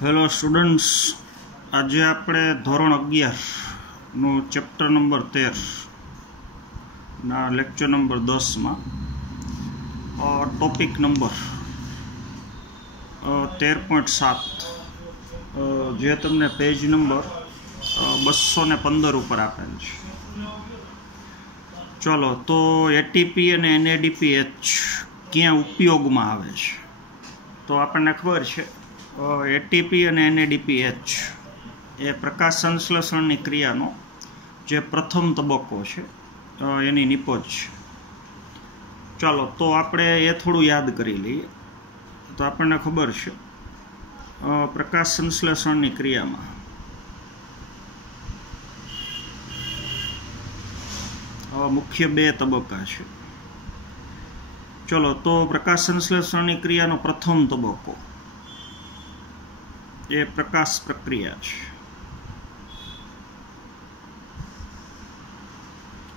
Hello students, આજે આપણે ધોરણ 11નું ચેપ્ટર નંબર 13 ના લેક્ચર નંબર 10માં ટોપિક નંબર 13.7 જે તમને પેજ નંબર 215 ઉપર આપેલ છે. ચલો, તો એટીપી અને એનએડીપીએચ ક્યાં ઉપયોગમાં આવે છે? તો આપણને ખબર છે એટીપી અને એનએડીપીએચ એ પ્રકાશ સંશ્લેષણની ક્રિયાનો જે પ્રથમ તબક્કો છે એની નિપજ છે. ચાલો, તો આપણે એ થોડું યાદ કરી લઈએ. તો આપણને ખબર છે પ્રકાશ સંશ્લેષણની ક્રિયામાં મુખ્ય બે તબક્કા છે. ચલો, તો પ્રકાશ સંશ્લેષણની ક્રિયાનો પ્રથમ તબક્કો એ પ્રકાશ પ્રક્રિયા છે.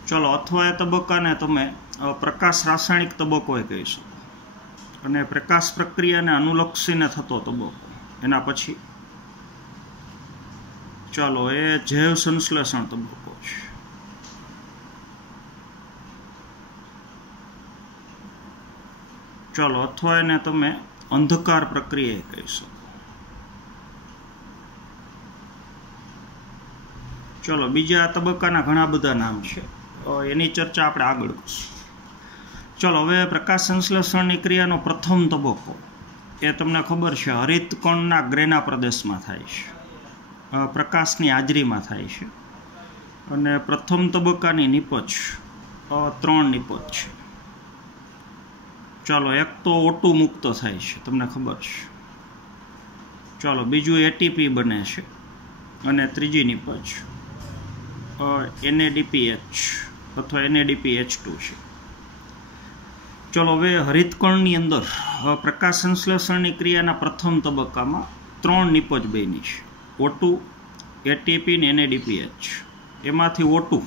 ચલો, અથવા એ તબક્કાને તમે પ્રકાશ રાસાયણિક તબક્કો એ કહી શકો, અને પ્રકાશ પ્રક્રિયાને અનુલક્ષીને થતો તબક્કો એના પછી ચાલો એ જૈવ સંશ્લેષણ તબક્કો છે. ચાલો, અથવા એને તમે અંધકાર પ્રક્રિયા કહી શકો. ચલો, બીજા તબક્કાના ઘણા બધા નામ છે, એની ચર્ચા આપણે આગળ કરીશું. ચલો, હવે પ્રકાશ સંશ્લેષણની ક્રિયાનો પ્રથમ તબક્કો એ તમને ખબર છે હરિતકણના ગ્રેના પ્રદેશમાં થાય છે, પ્રકાશની હાજરીમાં થાય છે. અને પ્રથમ તબક્કાની નિપજ 3 નિપજ છે. ચાલો, એક તો O2 મુક્ત થાય છે, તમને ખબર છે. ચાલો, બીજું એટીપી બને છે, અને ત્રીજી નિપજ NADPH અથવા NADPH2 છે. ચલો, હવે હરિતકણની અંદર પ્રકાશ સંશ્લેષણની ક્રિયાના પ્રથમ તબક્કામાં 3 નિપજ બની છે: O2, ATP ને NADPH. એમાંથી O2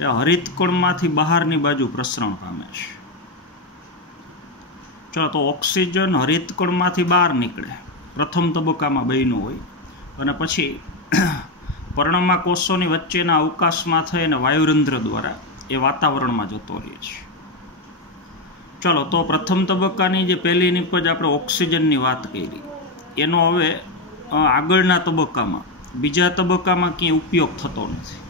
એ હરિતકણમાંથી બહારની બાજુ પ્રસરણ પામે છે. ચલો, તો ઓક્સિજન હરિતકણમાંથી બહાર નીકળે, પ્રથમ તબક્કામાં બન્યું હોય, અને પછી પર્ણમાં કોષોની વચ્ચેના અવકાશમાં થઈ અને વાયુરંધ્ર દ્વારા એ વાતાવરણમાં જતો રહે છે. ચલો, તો પ્રથમ તબક્કાની જે પહેલી નિપજ આપણે ઓક્સિજનની વાત કરી, એનો હવે આગળના તબક્કામાં બીજા તબક્કામાં ક્યાંય ઉપયોગ થતો નથી.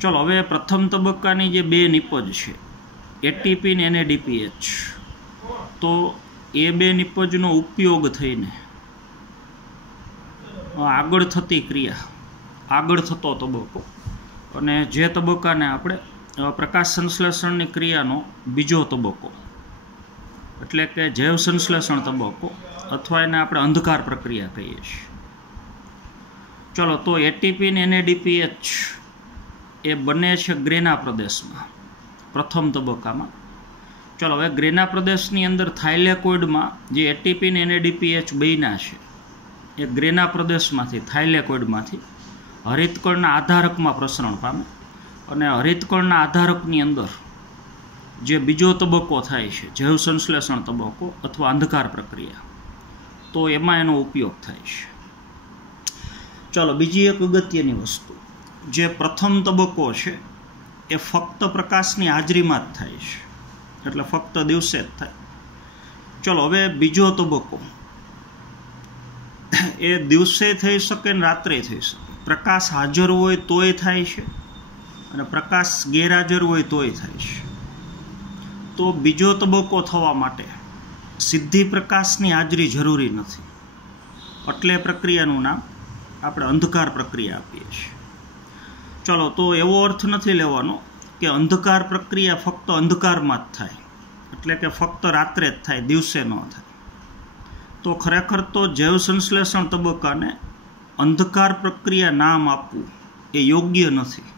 ચલો, હવે પ્રથમ તબક્કાની જે બે નિપજ છે એટીપી ને NADPH, તો એ બે નિપજનો ઉપયોગ થઈને આગળ થતી ક્રિયા, આગળ થતો તબક્કો, અને જે તબક્કાને આપણે પ્રકાશ સંશ્લેષણની ક્રિયાનો બીજો તબક્કો એટલે કે જૈવ સંશ્લેષણ તબક્કો, અથવા એને આપણે અંધકાર પ્રક્રિયા કહીએ છીએ. ચલો, તો એટીપી ને NADPH એ બને છે ગ્રેના પ્રદેશમાં પ્રથમ તબક્કામાં. ચલો, હવે ગ્રેના પ્રદેશની અંદર થાઇલેકોઇડમાં જે એટીપી ને NADPH બન્યા છે એ ગ્રેના પ્રદેશમાંથી, થાઇલેકોઇડમાંથી હરિતકણના આધારકમાં પ્રસરણ પામે, અને હરિતકણના આધારકની અંદર જે બીજો તબક્કો થાય છે જૈવ સંશ્લેષણ તબક્કો અથવા અંધકાર પ્રક્રિયા, તો એમાં એનો ઉપયોગ થાય છે. ચાલો, બીજી એક અગત્યની વસ્તુ, જે પ્રથમ તબક્કો છે એ ફક્ત પ્રકાશની હાજરીમાં જ થાય છે, એટલે ફક્ત દિવસે જ થાય. ચલો, હવે બીજો તબક્કો એ દિવસે થઈ શકે ને રાત્રે થઈ શકે. પ્રકાશ હાજર હોય તોય થાય છે, અને પ્રકાશ ગેરહાજર હોય તોય થાય છે. તો બીજો તબક્કો થવા માટે સીધી પ્રકાશની હાજરી જરૂરી નથી, એટલે પ્રક્રિયાનું નામ આપણે અંધકાર પ્રક્રિયા આપીએ છીએ. ચલો, તો એવો અર્થ નથી લેવાનો કે અંધકાર પ્રક્રિયા ફક્ત અંધકારમાં જ થાય, એટલે કે ફક્ત રાત્રે જ થાય, દિવસે ન થાય. તો ખરેખર તો જૈવ સંશ્લેષણ તબક્કાને અંધકાર પ્રક્રિયા નામ આપવું એ યોગ્ય નથી.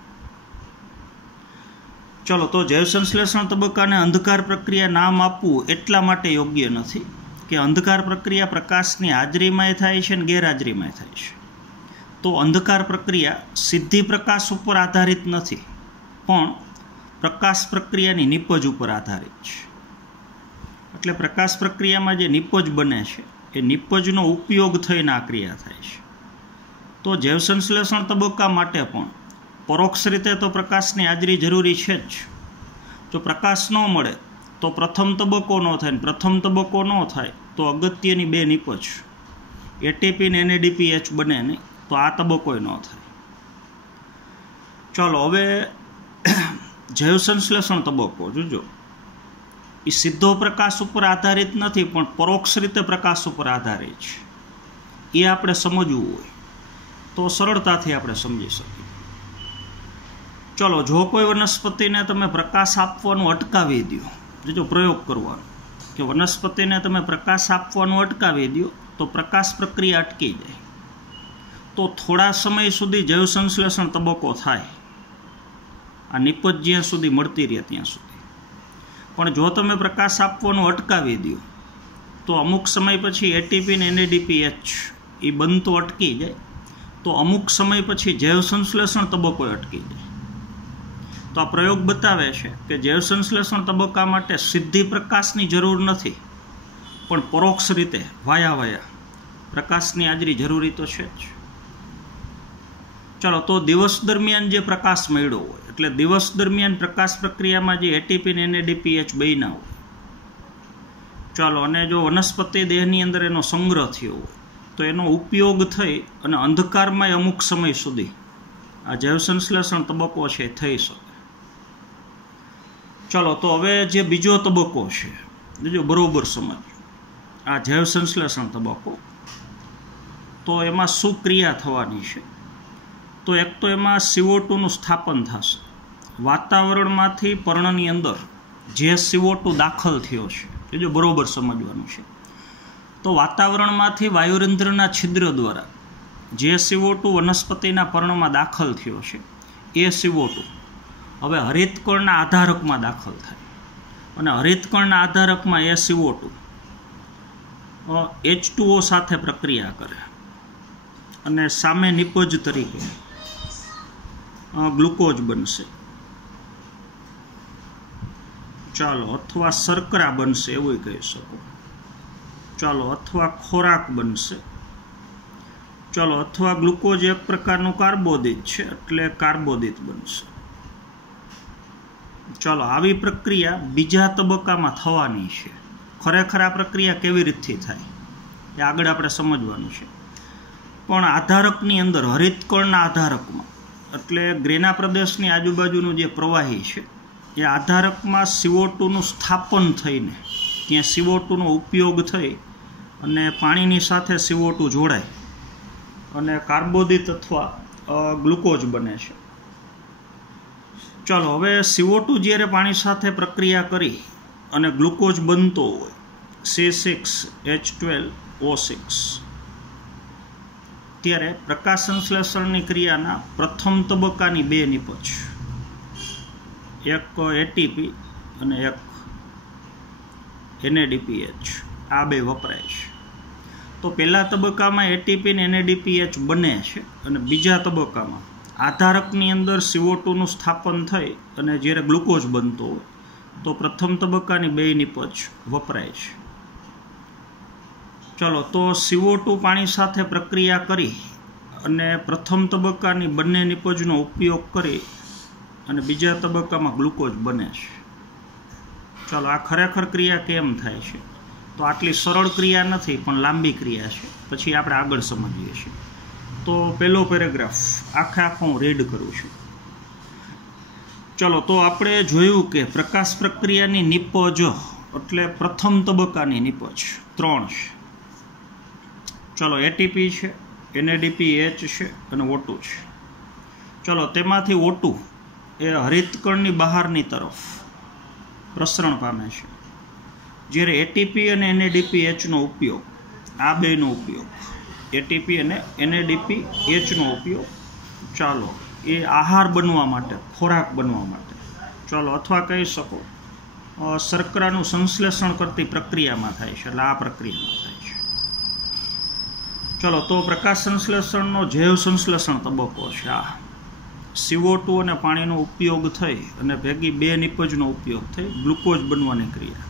ચલો, તો જૈવ સંશ્લેષણ તબક્કાને અંધકાર પ્રક્રિયા નામ આપવું એટલા માટે યોગ્ય નથી કે અંધકાર પ્રક્રિયા પ્રકાશની હાજરીમાંય થાય છે અને ગેરહાજરીમાંય થાય છે. તો અંધકાર પ્રક્રિયા સીધી પ્રકાશ ઉપર આધારિત નથી, પણ પ્રકાશ પ્રક્રિયાની નિપજ ઉપર આધારિત છે. એટલે પ્રકાશ પ્રક્રિયામાં જે નિપજ બને છે એ નિપજનો ઉપયોગ થઈને આ ક્રિયા થાય છે. તો જૈવ સંશ્લેષણ તબક્કા માટે પણ પરોક્ષ રીતે તો પ્રકાશની હાજરી જરૂરી છે જ. જો પ્રકાશ ન મળે તો પ્રથમ તબક્કો ન થાય, ને પ્રથમ તબક્કો ન થાય તો અગત્યની બે નિપજ એટીપી ને NADPH બને નહીં, તો આ તબક્કો ન થાય. ચાલો હવે જૈવ સંશ્લેષણ તબક્કો જોજો, એ સીધો પ્રકાશ ઉપર આધારિત નથી પણ પરોક્ષ રીતે પ્રકાશ ઉપર આધારિત છે. એ આપણે સમજવું હોય તો સરળતાથી આપણે સમજી શકીએ. ચલો, જો કોઈ વનસ્પતિને તમે પ્રકાશ આપવાનું અટકાવી દો, જો પ્રયોગ કરવાનો કે વનસ્પતિને તમે પ્રકાશ આપવાનું અટકાવી દો તો પ્રકાશ પ્રક્રિયા અટકી જાય, તો થોડા સમય સુધી જૈવ સંશ્લેષણ તબક્કો થાય, આ નિપજ જ્યાં સુધી મળતી રહે ત્યાં સુધી. પણ જો તમે પ્રકાશ આપવાનું અટકાવી દો તો અમુક સમય પછી એટીપી ને NADPH એ બનતો અટકી જાય, તો અમુક સમય પછી જૈવ સંશ્લેષણ તબક્કો અટકી જાય. તો આ પ્રયોગ બતાવે છે કે જૈવ સંશ્લેષણ તબક્કા માટે સીધી પ્રકાશની જરૂર નથી, પણ પરોક્ષ રીતે વાયા પ્રકાશની હાજરી જરૂરી તો છે જ. ચલો, તો દિવસ દરમિયાન જે પ્રકાશ મળ્યો હોય, એટલે દિવસ દરમિયાન પ્રકાશ પ્રક્રિયામાં જે એટીપી ને NADPH બન્યા હોય, ચાલો, અને જો વનસ્પતિ દેહની અંદર એનો સંગ્રહ થયો હોય તો એનો ઉપયોગ થઈ અને અંધકારમાં અમુક સમય સુધી આ જૈવ સંશ્લેષણ તબક્કો છે થઈ શકે. ચાલો, તો હવે જે બીજો તબક્કો છે જો બરોબર સમજો, આ જૈવ સંશ્લેષણ તબક્કો, તો એમાં શું ક્રિયા થવાની છે? તો એક તો એમાં CO2નું સ્થાપન થશે. વાતાવરણમાંથી પર્ણની અંદર જે CO2 દાખલ થયો છે એ જો બરોબર સમજવાનું છે. તો વાતાવરણમાંથી વાયુરંધ્રના છિદ્ર દ્વારા જે CO2 વનસ્પતિના પર્ણમાં દાખલ થયો છે એ CO2 હવે હરિતકણના આધારકમાં દાખલ થાય, અને હરિતકણના આધારકમાં એ CO2 H2O સાથે પ્રક્રિયા કરે અને સામે નિપજ તરીકે ગ્લુકોઝ બનશે, ચાલો, અથવા શર્કરા બનશે એવું કહી શકો, ચાલો, અથવા ખોરાક બનશે, ચાલો, અથવા ગ્લુકોઝ એક પ્રકારનું કાર્બોદિત છે એટલે કાર્બોદિત બનશે. ચાલો, આવી પ્રક્રિયા બીજા તબક્કામાં થવાની છે. ખરેખર આ પ્રક્રિયા કેવી રીતથી થાય એ આગળ આપણે સમજવાનું છે. પણ આધારકની અંદર હરિતકણના આધારકમાં, એટલે ગ્રેના પ્રદેશની આજુબાજુનું જે પ્રવાહી છે એ આધારકમાં CO2નું સ્થાપન થઈને ત્યાં CO2નો ઉપયોગ થઈ અને પાણીની સાથે CO2 જોડાય અને કાર્બોદિત અથવા ગ્લુકોઝ બને છે. ચાલો, હવે CO2 જ્યારે પાણી સાથે પ્રક્રિયા કરી અને ગ્લુકોઝ બનતો હોય C6H12O6, ત્યારે પ્રકાશ સંશ્લેષણની ક્રિયાના પ્રથમ તબક્કાની બે નિપજ, એક એટીપી અને એક NADPH, આ બે વપરાય છે. તો પહેલા તબક્કામાં એટીપી ને NADPH બને છે અને બીજા તબક્કામાં આધારકની અંદર CO2નું સ્થાપન થઈ અને જ્યારે ગ્લુકોઝ બનતો હોય તો પ્રથમ તબક્કાની બે નિપજ વપરાય છે. ચલો, તો CO2 પાણી સાથે પ્રક્રિયા કરી અને પ્રથમ તબક્કાની બંને નિપજનો ઉપયોગ કરી અને બીજા તબક્કામાં ગ્લુકોઝ બને છે. ચાલો, આ ખરેખર ક્રિયા કેમ થાય છે? તો આટલી સરળ ક્રિયા નથી પણ લાંબી ક્રિયા છે, પછી આપણે આગળ સમજીએ છીએ. તો પહેલો પેરેગ્રાફ આખો હું રીડ કરું છું. ચલો, તો આપણે જોયું કે પ્રકાશ પ્રક્રિયાની નિપજ એટલે પ્રથમ તબક્કાની નિપજ 3 છે. ચલો, એટીપી છે, NADPH છે અને O2 છે. ચલો, તેમાંથી O2 એ હરિતકણની બહારની તરફ પ્રસરણ પામે છે, જ્યારે એટીપી અને NADPHનો ઉપયોગ, આ બેનો ઉપયોગ, એટીપી અને NADPHનો ઉપયોગ, ચાલો, એ આહાર બનવા માટે, ખોરાક બનવા માટે, ચાલો, અથવા કહી શકો શર્કરાનું સંશ્લેષણ કરતી પ્રક્રિયામાં થાય છે, એટલે આ પ્રક્રિયામાં થાય છે. ચલો, તો પ્રકાશ સંશ્લેષણનો જૈવ સંશ્લેષણ તબક્કો છે આ. CO2 અને પાણીનો ઉપયોગ થઈ અને ભેગી બે નિપજનો ઉપયોગ થઈ ગ્લુકોઝ બનવાની ક્રિયા,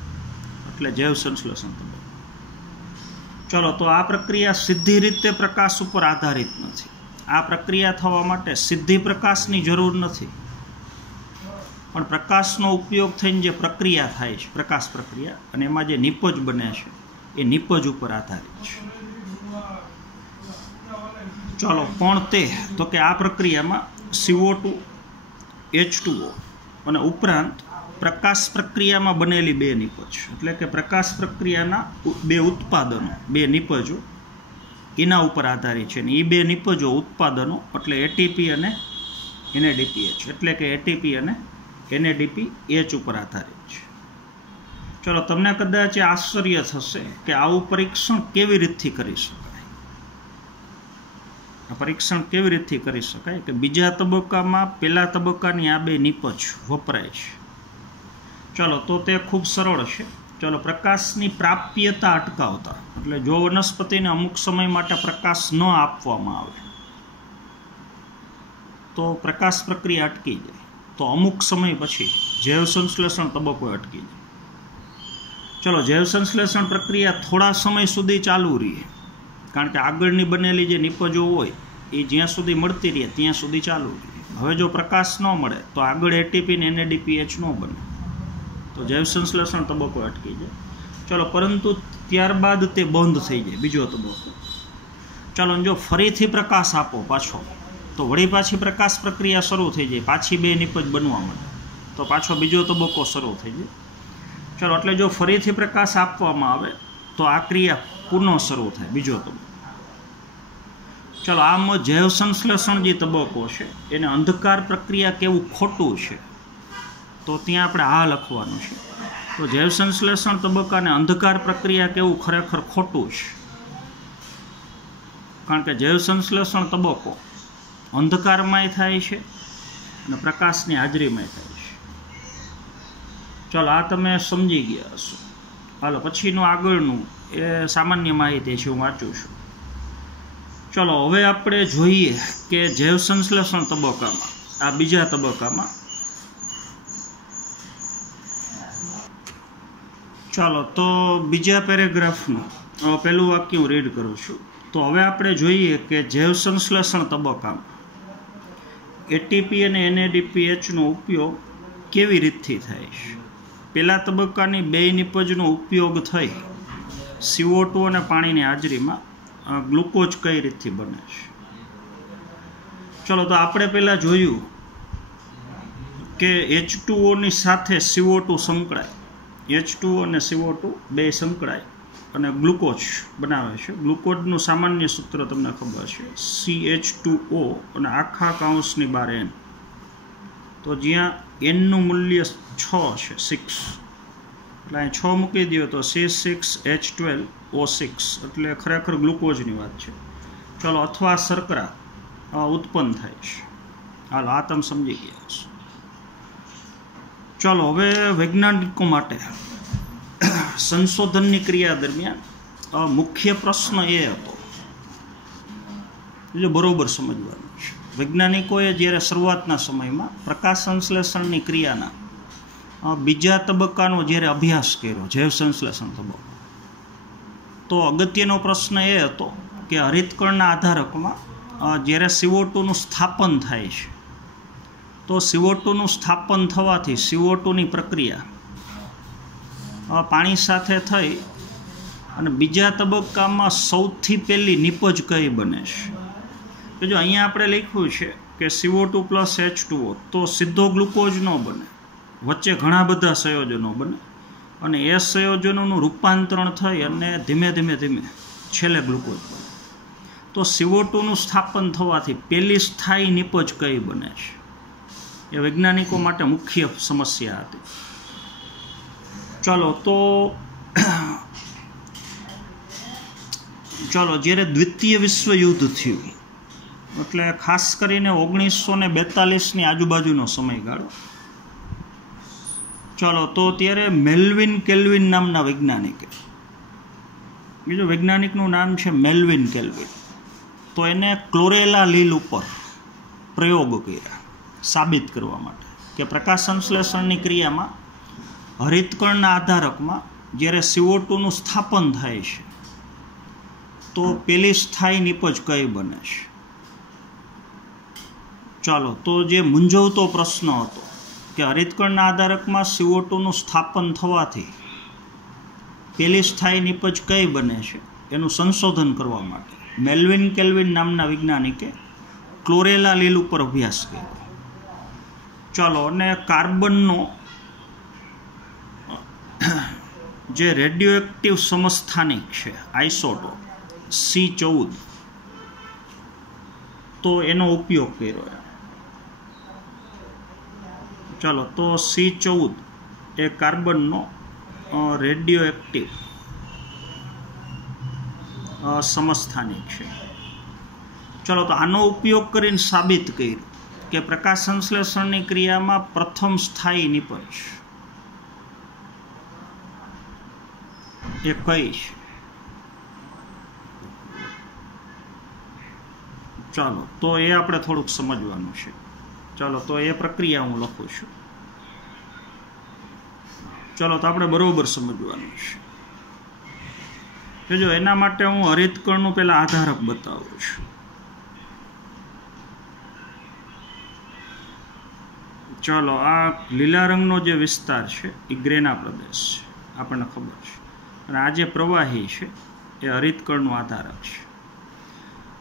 એટલે જૈવ સંશ્લેષણ તબક્કો. ચલો, તો આ પ્રક્રિયા સીધી રીતે પ્રકાશ ઉપર આધારિત નથી. આ પ્રક્રિયા થવા માટે સીધી પ્રકાશની જરૂર નથી, પણ પ્રકાશનો ઉપયોગ થઈને જે પ્રક્રિયા થાય છે, પ્રકાશ પ્રક્રિયા, અને એમાં જે નિપજ બને છે એ નિપજ ઉપર આધારિત છે. ચલો, પણ તે તો કે આ પ્રક્રિયામાં CO2, H2O અને ઉપરાંત પ્રકાશ પ્રક્રિયામાં બનેલી બે નિપજ, એટલે કે પ્રકાશ પ્રક્રિયાના બે ઉત્પાદનો, બે નિપજો એના ઉપર આધારિત છે. અને એ બે નિપજો ઉત્પાદનો એટલે એટીપી અને NADPH, એટલે કે એટીપી અને NADPH ઉપર આધારિત છે. ચલો, તમને કદાચ આશ્ચર્ય થશે કે આવું પરીક્ષણ કેવી રીતથી કરી શકાય. આ પરીક્ષણ કેવી રીતથી કરી શકાય કે બીજા તબક્કામાં પહેલા તબક્કાની આ બે નિપજ વપરાય છે. ચલો, તો તે ખૂબ સરળ છે. ચલો, પ્રકાશની પ્રાપ્યતા અટકાવતા, એટલે જો વનસ્પતિને અમુક સમય માટે પ્રકાશ ન આપવામાં આવે તો પ્રકાશ પ્રક્રિયા અટકી જાય, તો અમુક સમય પછી જૈવ સંશ્લેષણ તબક્કો અટકી જાય. ચલો, જૈવ સંશ્લેષણ પ્રક્રિયા થોડા સમય સુધી ચાલુ રહે, કારણ કે આગળની બનેલી જે નિપજો હોય એ જ્યાં સુધી મળતી રહે ત્યાં સુધી ચાલુ રહે. હવે જો પ્રકાશ ન મળે તો આગળ એટીપી ને NADPH ન બને, તો જૈવ સંશ્લેષણ તબક્કો અટકી જાય. ચલો, પરંતુ ત્યારબાદ તે બંધ થઈ જાય, બીજો તબક્કો. ચલો, જો ફરીથી પ્રકાશ આપો પાછો, તો વળી પાછી પ્રકાશ પ્રક્રિયા શરૂ થઈ જાય, પાછી બે નિપજ બનવા માંડે, તો પાછો બીજો તબક્કો શરૂ થઈ જાય. ચલો, એટલે જો ફરીથી પ્રકાશ આપવામાં આવે તો આ ક્રિયા પુનઃ શરૂ થાય, બીજો તબક્કો. ચલો, આમ જૈવ સંશ્લેષણ જે તબક્કો છે એને અંધકાર પ્રક્રિયા કેવું ખોટું છે, તો ત્યાં આપણે આ લખવાનું છે. તો જૈવ સંશ્લેષણ તબક્કાને અંધકાર પ્રક્રિયા કેવું ખરેખર ખોટું છે, કારણ કે જૈવ સંશ્લેષણ તબક્કો અંધકારમાંય થાય છે અને પ્રકાશની હાજરીમાંય થાય છે. ચલો, આ તમે સમજી ગયા હશો. હાલો, પછીનું આગળનું એ સામાન્ય માહિતી છે, હું વાંચું છું. ચલો, હવે આપણે જોઈએ કે જૈવ સંશ્લેષણ તબક્કામાં, આ બીજા તબક્કામાં, ચાલો, તો બીજા પેરેગ્રાફનું પહેલું વાક્ય હું રીડ કરું છું. તો હવે આપણે જોઈએ કે જૈવ સંશ્લેષણ તબક્કામાં એટીપી અને NADPHનો ઉપયોગ કેવી રીતથી થાય છે. પહેલા તબક્કાની બે નિપજનો ઉપયોગ થઈ CO2 અને પાણીની હાજરીમાં ગ્લુકોઝ કઈ રીતથી બને છે. ચલો, તો આપણે પહેલાં જોયું કે H2Oની સાથે CO2 સંકળાય, H2O અને CO2 બે સંકળાય અને ગ્લુકોઝ બનાવે છે. ગ્લુકોઝનું સામાન્ય સૂત્ર તમને ખબર છે, CH2O અને આખા કૌંસની બહાર N. તો જ્યાં Nનું મૂલ્ય 6 છે, 6, એટલે અહીં 6 મૂકી દો તો C6H12O6, એટલે ખરેખર ગ્લુકોઝની વાત છે. ચલો, અથવા શર્કરા ઉત્પન્ન થાય છે. હાલો, આ તમે સમજી ગયા છો. ચલો, હવે વૈજ્ઞાનિકો માટે સંશોધનની ક્રિયા દરમિયાન મુખ્ય પ્રશ્ન એ હતો, એટલે બરોબર સમજવાનું છે. વૈજ્ઞાનિકોએ જ્યારે શરૂઆતના સમયમાં પ્રકાશ સંશ્લેષણની ક્રિયાના બીજા તબક્કાનો જ્યારે અભ્યાસ કર્યો, જૈવ સંશ્લેષણ તબક્કો, તો અગત્યનો પ્રશ્ન એ હતો કે હરિતકણના આધારકમાં જ્યારે CO2નું સ્થાપન થાય છે, તો CO2નું સ્થાપન થવાથી CO2ની પ્રક્રિયા પાણી સાથે થઈ અને બીજા તબક્કામાં સૌથી પહેલી નિપજ કઈ બને છે. તો જો અહીંયા આપણે લખ્યું છે કે CO2 પ્લસ H2O, તો સીધો ગ્લુકોઝ ન બને, વચ્ચે ઘણા બધા સંયોજનો બને અને એ સંયોજનોનું રૂપાંતરણ થઈ અને ધીમે ધીમે છેલ્લે ગ્લુકોઝ બને. તો CO2નું સ્થાપન થવાથી પહેલી સ્થાયી નિપજ કઈ બને છે, એ વૈજ્ઞાનિકો માટે મુખ્ય સમસ્યા હતી. ચલો, તો જ્યારે દ્વિતીય વિશ્વયુદ્ધ થયું, એટલે ખાસ કરીને 1942ની આજુબાજુનો સમયગાળો. ચલો, તો ત્યારે મેલ્વિન કેલ્વિન નામના વૈજ્ઞાનિકે, બીજું વૈજ્ઞાનિકનું નામ છે મેલ્વિન કેલ્વિન, તો એને ક્લોરેલા લીલ ઉપર પ્રયોગ કર્યા સાબિત કરવા માટે કે પ્રકાશ સંશ્લેષણની ક્રિયામાં હરિતકણના આધારકમાં જ્યારે CO2નું સ્થાપન થાય છે તો પેલી સ્થાયી નિપજ કઈ બને છે? ચાલો, તો જે મૂંઝવતો પ્રશ્ન હતો કે હરિતકણના આધારકમાં CO2 નું સ્થાપન થવાથી પેલી સ્થાયી નિપજ કઈ બને છે એનું સંશોધન કરવા માટે મેલ્વિન કેલ્વિન નામના વૈજ્ઞાનિકે ક્લોરેલા લીલ ઉપર અભ્યાસ કર્યો. ચાલો, અને કાર્બનનો જે રેડિયોએક્ટિવ સમસ્થાનિક છે આઇસોટોપ C14, તો એનો ઉપયોગ કર્યો. ચાલો, તો C14 એ કાર્બનનો રેડિયોએક્ટિવ સમસ્થાનિક છે. ચાલો, તો આનો ઉપયોગ કરીને સાબિત કર્યું કે પ્રકાશ સંશ્લેષણની ક્રિયામાં પ્રથમ સ્થાયી નિપજ એ કઈ છે? ચાલો, તો એ આપણે થોડુંક સમજવાનું છે. ચાલો, તો એ પ્રક્રિયા હું લખું છું. ચાલો, તો આપણે બરોબર સમજવાનું છે. જો એના માટે હું હરિતકણનું પહેલા આધારક બતાવું છું. ચાલો, આ લીલા રંગનો જે વિસ્તાર છે એ ગ્રેના પ્રદેશ છે, આપણને ખબર છે. અને આ જે પ્રવાહી છે એ હરિતકણનું આધારક છે.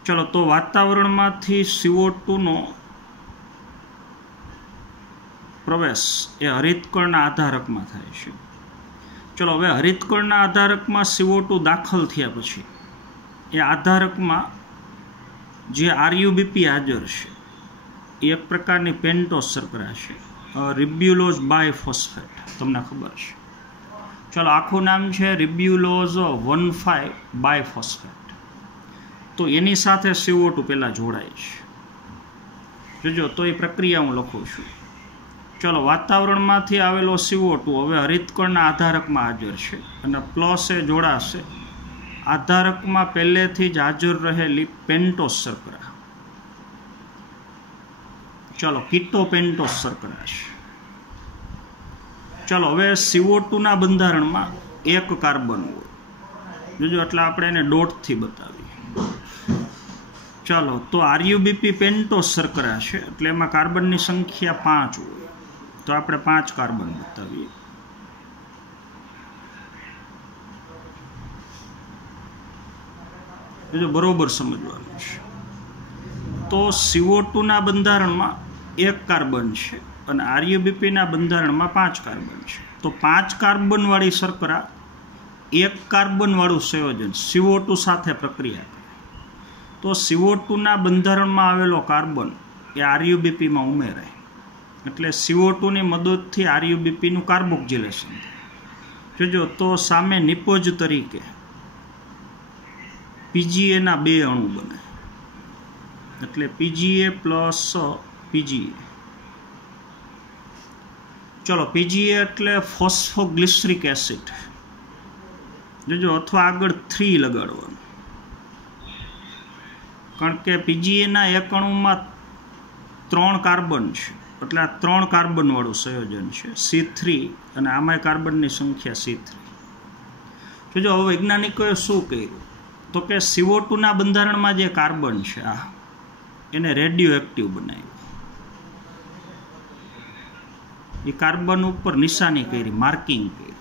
ચલો, તો વાતાવરણમાંથી CO2 નો પ્રવેશ એ હરિતકણના આધારકમાં થાય છે. ચલો, હવે હરિતકણના આધારકમાં CO2 દાખલ થયા પછી એ આધારકમાં જે RuBP હાજર છે એ એક પ્રકારની પેન્ટોસ શર્કરા છે, રિબ્યુલોઝ બાયફોસ્ફેટ, તમને ખબર છે. ચલો, આખું નામ છે રિબ્યુલોઝ 1,5 બાયફોસ્ફેટ. તો એની સાથે CO2 પહેલાં જોડાય છે. જોજો, તો એ પ્રક્રિયા હું લખું છું. ચલો, વાતાવરણમાંથી આવેલો CO2 હવે હરિતકણના આધારકમાં હાજર છે અને પ્લસ એ જોડાશે આધારકમાં પહેલેથી જ હાજર રહેલી પેન્ટોસ શર્કરા. ચલો, કીટોપેન્ટોસ શર્કરા છે. ચલો, હવે CO2 ના બંધારણમાં એક કાર્બન હોય. જોજો, એટલે આપણે એને ડોટથી બતાવીએ. ચાલો, તો RuBP પેન્ટોસ શર્કરા છે એટલે એમાં કાર્બનની સંખ્યા 5 હોય. તો આપણે 5 કાર્બન બતાવીએ. જો બરોબર સમજવાનું છે. તો CO2 ના બંધારણમાં એક કાર્બન છે અને RuBP ના બંધારણમાં 5 કાર્બન છે. તો 5 કાર્બન વાળી શર્કરા એક કાર્બન વાળું સંયોજન CO2 સાથે પ્રક્રિયા કરે. તો CO2 ના બંધારણમાં આવેલો કાર્બન એ RuBP માં ઉમેરાય. એટલે CO2 ની મદદથી RuBP નું કાર્બોક્સિલેશન થાય. જોજો, તો સામે નિપજ તરીકે PGA ના 2 અણુ બને. એટલે PGA પ્લસ PGA. ચલો, PGA એટલે ફોસ્ફોગ્લિસરિક એસિડ. જોજો, અથવા આગળ 3 લગાડવાનું, કારણ કે PGA ના એક અણુમાં 3 કાર્બન છે એટલે આ 3 કાર્બન વાળું સંયોજન છે C3 અને આમાં કાર્બનની સંખ્યા C3. જોજો, હવે વૈજ્ઞાનિકોએ શું કર્યું તો કે CO2 ના બંધારણમાં જે કાર્બન છે એને રેડિયો એક્ટિવ બનાવ્યું. એ કાર્બન ઉપર નિશાની કરી, માર્કિંગ કરી.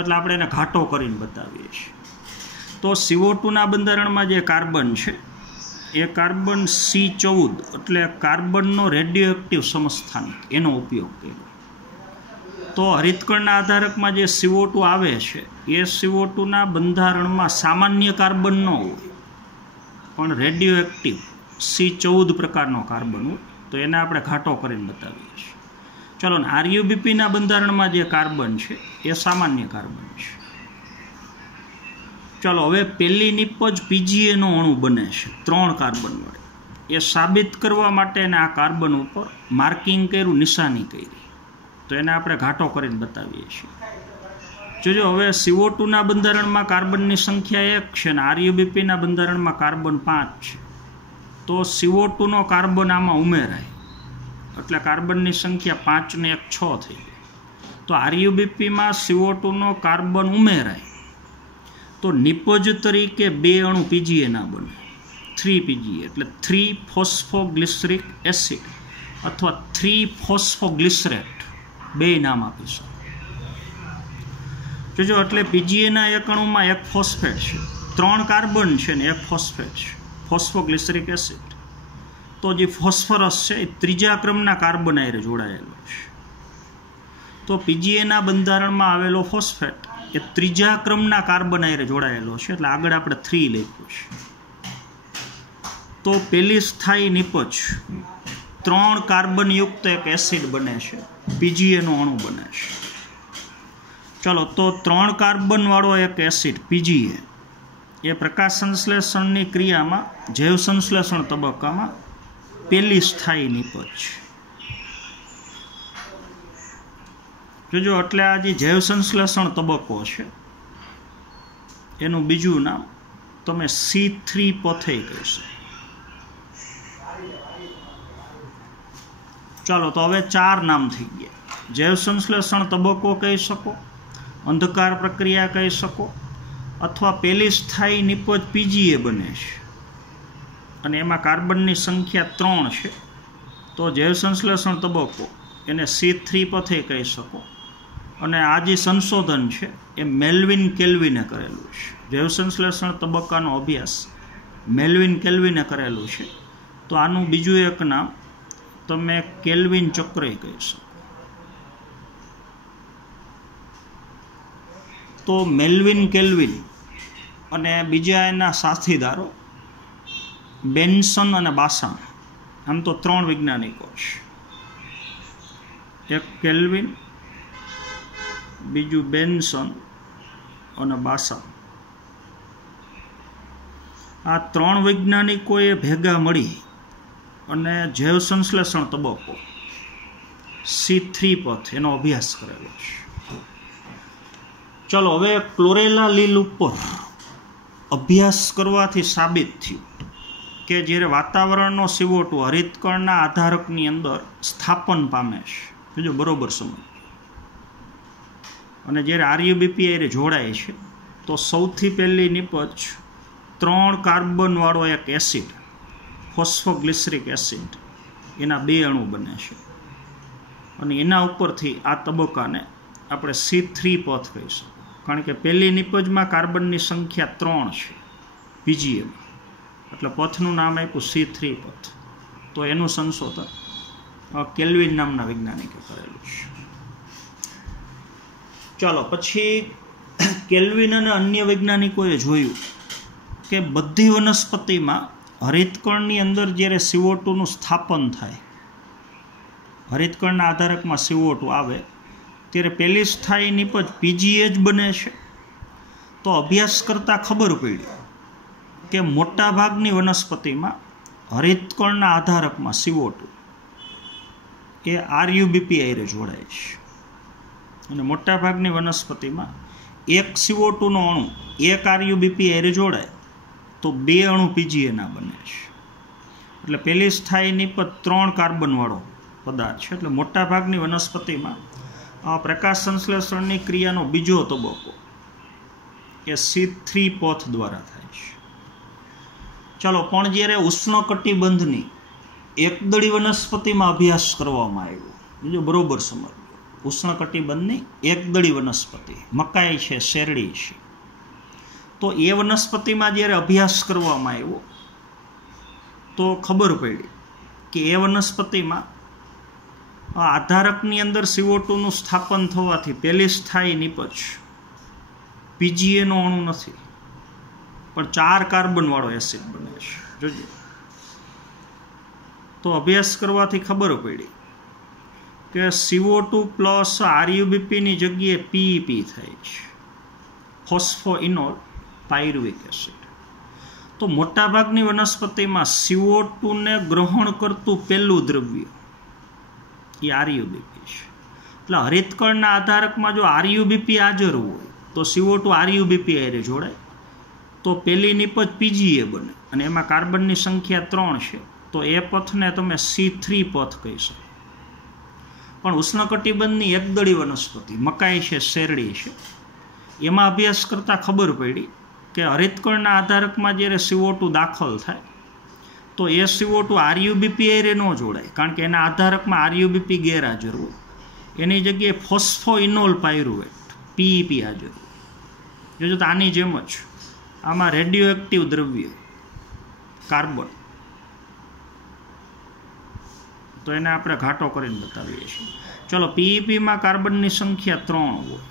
એટલે આપણે એને ઘાટો કરીને બતાવીએ છીએ. તો CO2 ના બંધારણમાં જે કાર્બન છે એ કાર્બન C14 એટલે કાર્બનનો રેડિયોએક્ટિવ સમસ્થાનિક, એનો ઉપયોગ કર્યો. તો હરિતકણના આધારકમાં જે CO2 આવે છે એ CO2 ના બંધારણમાં સામાન્ય કાર્બન ન હોય પણ રેડિયોએક્ટિવ C14 પ્રકારનો કાર્બન હોય. તો એને આપણે ઘાટો કરીને બતાવીએ છીએ. ચલો, RuBP ના બંધારણમાં જે કાર્બન છે એ સામાન્ય કાર્બન છે. ચલો, હવે પહેલી નિપજ PGA નો અણુ બને છે 3 કાર્બન વડે. એ સાબિત કરવા માટે એને આ કાર્બન ઉપર માર્કિંગ કર્યું, નિશાની કરી. તો એને આપણે ઘાટો કરીને બતાવીએ છીએ. જોજો, હવે CO2 ના બંધારણમાં કાર્બનની સંખ્યા 1 છે અને RuBP ના બંધારણમાં કાર્બન 5 છે. તો CO2 નો કાર્બન આમાં ઉમેરાય એટલે કાર્બનની સંખ્યા 5 ને 1 6 થઈ ગઈ. તો RuBP માં CO2 નો કાર્બન ઉમેરાય તો તો નિપજ તરીકે 2 અણુ પીજીએના બને, 3 પીજીએ, એટલે 3 ફોસ્ફોગ્લિસરિક એસિડ અથવા 3 ફોસ્ફોગ્લિસરેટ, 2 નામ આપીશું. જોજો, એટલે પીજીએના એક અણુમાં 1 ફોસ્ફેટ છે, 3 કાર્બન છે ને 1 ફોસ્ફેટ છે, ફોસ્ફોગ્લિસરિક એસિડ. તો જે ફોસ્ફરસ છે એ ત્રીજા ક્રમના કાર્બન હારે જોડાયેલો છે. તો પીજીએના બંધારણમાં આવેલો ફોસ્ફેટ એ ત્રીજા ક્રમના કાર્બન હારે જોડાયેલો છે, એટલે આગળ આપણે 3 લખ્યું છે. તો પહેલી સ્થાયી નિપજ 3 કાર્બનયુક્ત એક એસિડ બને છે, પીજીએનો અણુ બને છે. ચલો, તો 3 કાર્બનવાળો એક એસિડ પીજીએ એ પ્રકાશ સંશ્લેષણની ક્રિયામાં જૈવ સંશ્લેષણ તબક્કામાં પહેલી સ્થાયી નિપજ. જોજો, એટલે આ જે જૈવ સંશ્લેષણ તબક્કો છે એનું બીજું નામ તમે C3 પથેય કહેશો. ચાલો, તો હવે 4 નામ થઈ ગયા. જૈવ સંશ્લેષણ તબક્કો કહી શકો, અંધકાર પ્રક્રિયા કહી શકો, અથવા પહેલી સ્થાયી નિપજ પીજીએ બને છે અને એમાં કાર્બનની સંખ્યા 3 છે, તો જૈવ સંશ્લેષણ તબક્કો એને C3 પથેય કહી શકો. અને આ જે સંશોધન છે એ મેલ્વિન કેલ્વિને કરેલું છે. જૈવ સંશ્લેષણ તબક્કાનો અભ્યાસ મેલ્વિન કેલ્વિને કરેલું છે. તો આનું બીજું એક નામ તમે કેલ્વિન ચક્ર કહી શકો. તો મેલ્વિન કેલ્વિન અને બીજા એના સાથીદારો બેન્સન અને બાસન, આમ તો 3 વૈજ્ઞાનિકો છે. એક કેલ્વિન, બીજું બેન્સન અને બાસન. આ 3 વૈજ્ઞાનિકોએ ભેગા મળી અને જૈવ સંશ્લેષણ તબક્કો C3 પથ એનો અભ્યાસ કરેલો છે. ચલો, હવે ક્લોરેલા લીલ ઉપર અભ્યાસ કરવાથી સાબિત થયું કે જ્યારે વાતાવરણનો CO2 હરિતકણના આધારકની અંદર સ્થાપન પામે છે, જો બરોબર સમજ, અને જ્યારે RuBP એ જોડાય છે તો સૌથી પહેલી નિપજ 3 કાર્બનવાળો એક એસિડ, ફોસ્ફોગ્લિસરિક એસિડ, એના 2 અણુ બને છે. અને એના ઉપરથી આ તબક્કાને આપણે C3 પથ કહીશું, કારણ કે પહેલી નિપજમાં કાર્બનની સંખ્યા 3 છે પીજીએમાં, એટલે પથનું નામ આપ્યું C3 પથ. તો એનું સંશોધન કેલ્વિન નામના વૈજ્ઞાનિકે કરેલું છે. ચાલો, પછી કેલ્વિન અને અન્ય વૈજ્ઞાનિકોએ જોયું કે બધી વનસ્પતિમાં હરિતકણની અંદર જ્યારે CO2નું સ્થાપન થાય, હરિતકણના આધારકમાં CO2 આવે ત્યારે પહેલી સ્થાયી નિપજ પીજીએ જ બને છે. તો અભ્યાસ કરતાં ખબર પડી કે મોટાભાગની વનસ્પતિમાં હરિતકણના આધારકમાં CO2 એ RuBP હારે જોડાય છે, અને મોટાભાગની વનસ્પતિમાં એક CO2નો અણુ એક RuBP હારે જોડાય તો 2 અણુ પીજીએના બને છે. એટલે પહેલી સ્થાયી નિપજ 3 કાર્બનવાળો પદાર્થ છે. એટલે મોટાભાગની વનસ્પતિમાં પ્રકાશ સંશ્લેષણની ક્રિયાનો બીજો તબક્કો એ C3 પથ દ્વારા થાય છે. ચાલો, પણ જ્યારે ઉષ્ણકટિબંધની એકદળી વનસ્પતિમાં અભ્યાસ કરવામાં આવ્યો, બીજો બરોબર સમજો, ઉષ્ણકટિબંધની એકદળી વનસ્પતિ, મકાઈ છે, શેરડી છે, તો એ વનસ્પતિમાં જ્યારે અભ્યાસ કરવામાં આવ્યો તો ખબર પડી કે એ વનસ્પતિમાં આધારકની અંદર CO2નું સ્થાપન થવાથી પહેલી સ્થાયી નિપજ પીજીએનો અણુ નથી, પણ 4 કાર્બનવાળો એસિડ બને છે. જોજો, તો અભ્યાસ કરવાથી ખબર પડી કે CO2 પ્લસ RuBPની જગ્યાએ PEP થાય છે, ફોસ્ફોઇનોલ પાયરુવિક એસિડ. તો મોટાભાગની વનસ્પતિમાં CO2ને ગ્રહણ કરતું પહેલું દ્રવ્ય એ RuBP છે. એટલે હરિતકણના આધારકમાં જો RuBP હાજર હોય તો CO2 RuBP હારે જોડાય તો પહેલી નિપજ પીજીએ બને, અને એમાં કાર્બનની સંખ્યા 3 છે, તો એ પથને તમે C3 પથ કહી શકો. પણ ઉષ્ણકટિબંધની એકદળી વનસ્પતિ, મકાઈ છે, શેરડી છે, એમાં અભ્યાસ કરતાં ખબર પડી કે હરિતકણના આધારકમાં જ્યારે CO2 દાખલ થાય તો એ CO2 RuBP હારે ન જોડાય, કારણ કે એના આધારકમાં RuBP ગેરહાજર હોય. એની જગ્યાએ ફોસ્ફોઇનોલ પાયરુવેટ PEP હાજર હોય. જોજો તો આની જેમ જ આમાં રેડિયો એક્ટિવ દ્રવ્ય કાર્બન, તો એને આપણે ઘાટો કરીને બતાવીએ છીએ. ચલો, PEPમાં કાર્બનની સંખ્યા 3 હોય.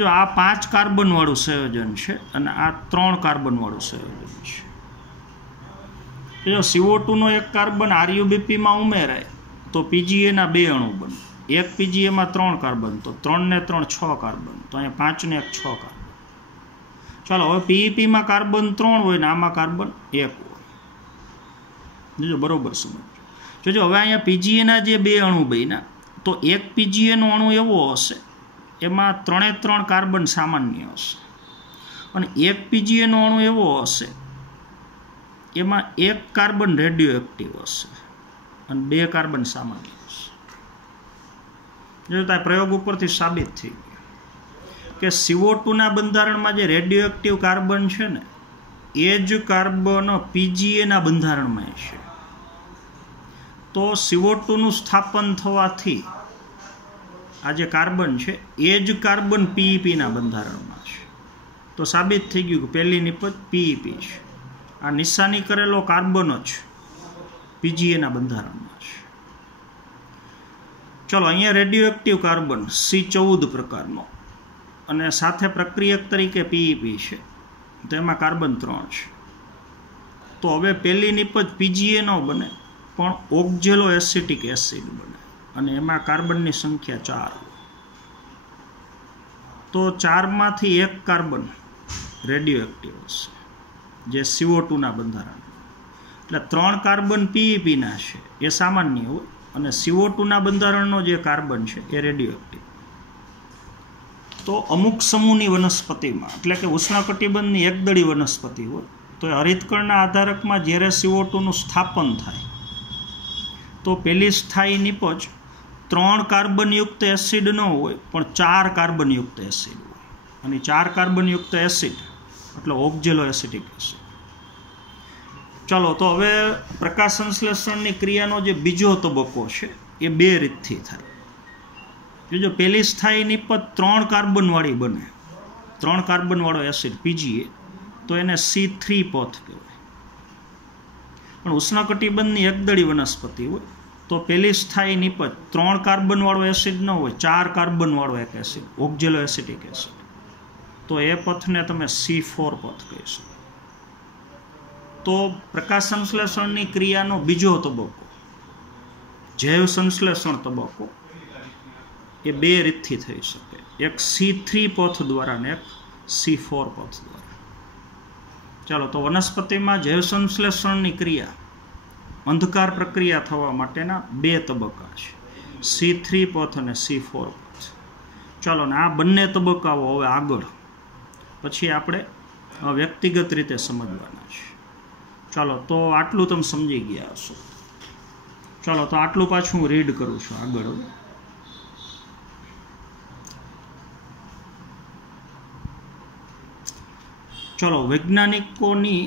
જો આ 5 કાર્બનવાળું સંયોજન છે અને આ 3 કાર્બનવાળું સંયોજન છે. જો CO2નો એક કાર્બન RuBPમાં ઉમેરાય તો PGAના 2 અણુ બને. એક PGAમાં 3 કાર્બન, તો 3 ને 3 6 કાર્બન, તો અહીંયા 5 ને 1 6 કાર્બન. ચાલો, હવે PEPમાં કાર્બન 3 હોય ને આમાં કાર્બન 1 હોય. જો બરોબર સમજો. જોજો હવે અહીંયા PGAના જે 2 અણુ બન્યા, તો એક PGAનો અણુ એવો હશે એમાં 3 કાર્બન સામાન્ય હશે, અને એક PGAનો અણુ એવો હશે એમાં 1 કાર્બન રેડિયો એક્ટિવ હશે અને 2 કાર્બન સામાન્ય હશે. જો તો આ પ્રયોગ ઉપરથી સાબિત થઈ ગયું કે CO2ના બંધારણમાં જે રેડિયો એક્ટિવ કાર્બન છે ને એ જ કાર્બન PGAના બંધારણમાં છે. તો CO2નું સ્થાપન થવાથી આ જે કાર્બન છે એ જ કાર્બન PEPના બંધારણમાં છે. તો સાબિત થઈ ગયું કે પહેલી નિપજ PEP છે. આ નિશાની કરેલો કાર્બન જ PGAના બંધારણમાં છે. ચલો, અહીંયા રેડિયો એક્ટિવ કાર્બન C14 પ્રકારનો અને સાથે પ્રક્રિયક તરીકે PEP છે, તો એમાં કાર્બન 3 છે. તો હવે પહેલી નિપજ PGA ન બને પણ ઓક્ઝેલો એસિટિક એસિડ બને, અને એમાં કાર્બનની સંખ્યા 4. તો 4માંથી 1 કાર્બન રેડિયો એક્ટિવ હશે જે CO2ના બંધારણ. એટલે 3 કાર્બન PEPના છે એ સામાન્ય હોય, અને CO2ના બંધારણનો જે કાર્બન છે એ રેડિયો એક્ટિવ. તો અમુક સમૂહની વનસ્પતિમાં, એટલે કે ઉષ્ણકટિબંધની એકદળી વનસ્પતિ હોય, તો હરિતકણના આધારકમાં જ્યારે CO2નું સ્થાપન થાય તો પહેલી સ્થાયી નિપજ 3 કાર્બનયુક્ત એસિડ ન હોય પણ 4 કાર્બનયુક્ત એસિડ હોય, અને 4 કાર્બનયુક્ત એસિડ એટલે ઓક્ઝેલો એસિટિક એસિડ. ચાલો, તો હવે પ્રકાશ સંશ્લેષણની ક્રિયાનો જે બીજો તબક્કો છે એ 2 રીતથી થાય. જો પહેલી સ્થાયી નિપજ 3 કાર્બનવાળી બને, 3 કાર્બનવાળો એસિડ PGA, તો એને C3 પથ કહેવાય. પણ ઉષ્ણકટિબંધની એકદળી વનસ્પતિ હોય તો પહેલી સ્થાયી નિપજ 3 કાર્બનવાળો એસિડ ન હોય, 4 કાર્બનવાળો એક એસિડ ઓક્ઝેલો એસિટિક એસિડ, તો એ પથને તમે C4 પથ કહી શકો. તો પ્રકાશ સંશ્લેષણની ક્રિયાનો બીજો તબક્કો, જૈવ સંશ્લેષણ તબક્કો, એ 2 રીતથી થઈ શકે. એક C3 પથ દ્વારા અને એક C4 પથ દ્વારા. ચાલો, તો વનસ્પતિમાં જૈવ સંશ્લેષણની ક્રિયા અંધકાર પ્રક્રિયા થવા માટેના 2 તબક્કા છે, C3 પથ અને C4 પથ. ચાલો, ને આ બંને તબક્કાઓ હવે આગળ પછી આપણે વ્યક્તિગત રીતે સમજવાના છે. ચાલો, તો આટલું તમે સમજી ગયા હશો. ચાલો, તો આટલું પાછું હું રીડ કરું છું આગળ. ચલો, વૈજ્ઞાનિકોની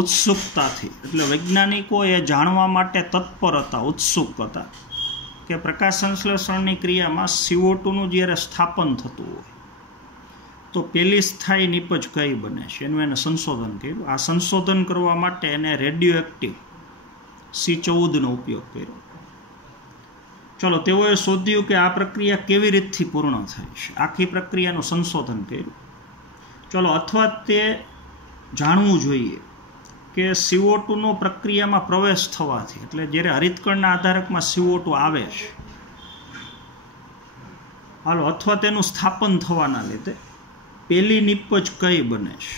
ઉત્સુકતાથી, એટલે વૈજ્ઞાનિકો એ જાણવા માટે તત્પર હતા, ઉત્સુક હતા કે પ્રકાશ સંશ્લેષણની ક્રિયામાં CO2નું જ્યારે સ્થાપન થતું હોય તો પહેલી સ્થાયી નિપજ કઈ બને છે એનું એને સંશોધન કર્યું. આ સંશોધન કરવા માટે એને રેડિયો એક્ટિવ C14નો ઉપયોગ કર્યો. ચલો, તેઓએ શોધ્યું કે આ પ્રક્રિયા કેવી રીતથી પૂર્ણ થાય છે, આખી પ્રક્રિયાનું સંશોધન કર્યું. ચલો, અથવા તે જાણવું જોઈએ કે CO2નો પ્રક્રિયામાં પ્રવેશ થવાથી, એટલે જ્યારે હરિતકણના આધારકમાં CO2 આવે છે, હાલો, અથવા તેનું સ્થાપન થવાના લીધે પહેલી નિપજ કઈ બને છે,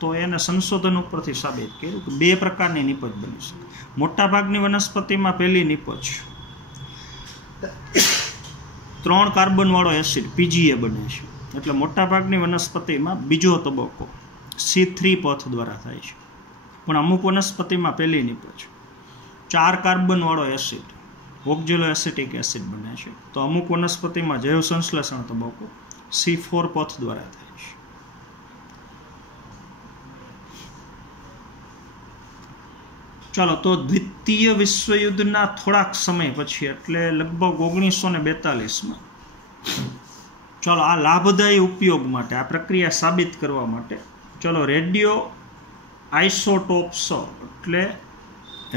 તો એને સંશોધન ઉપરથી સાબિત કર્યું કે 2 પ્રકારની નિપજ બની શકે. મોટાભાગની વનસ્પતિમાં પહેલી નિપજ 3 કાર્બનવાળો એસિડ PGA બને છે, એટલે મોટાભાગની વનસ્પતિમાં બીજો તબક્કો C3 પથ દ્વારા થાય છે. પણ અમુક વનસ્પતિમાં પહેલી નિપજ 4 કાર્બનવાળો એસિડ ઓક્ઝેલો એસિટિક એસિડ બને છે. તો અમુક વનસ્પતિમાં જૈવ સંશ્લેષણ તબક્કો C4 પથ દ્વારા થાય છે. ચાલો, તો દ્વિતીય વિશ્વયુદ્ધના થોડાક સમય પછી એટલે લગભગ 1942માં ચાલો આ લાભદાયી ઉપયોગ માટે, આ પ્રક્રિયા સાબિત કરવા માટે ચાલો રેડિયો આઇસોટોપ્સ એટલે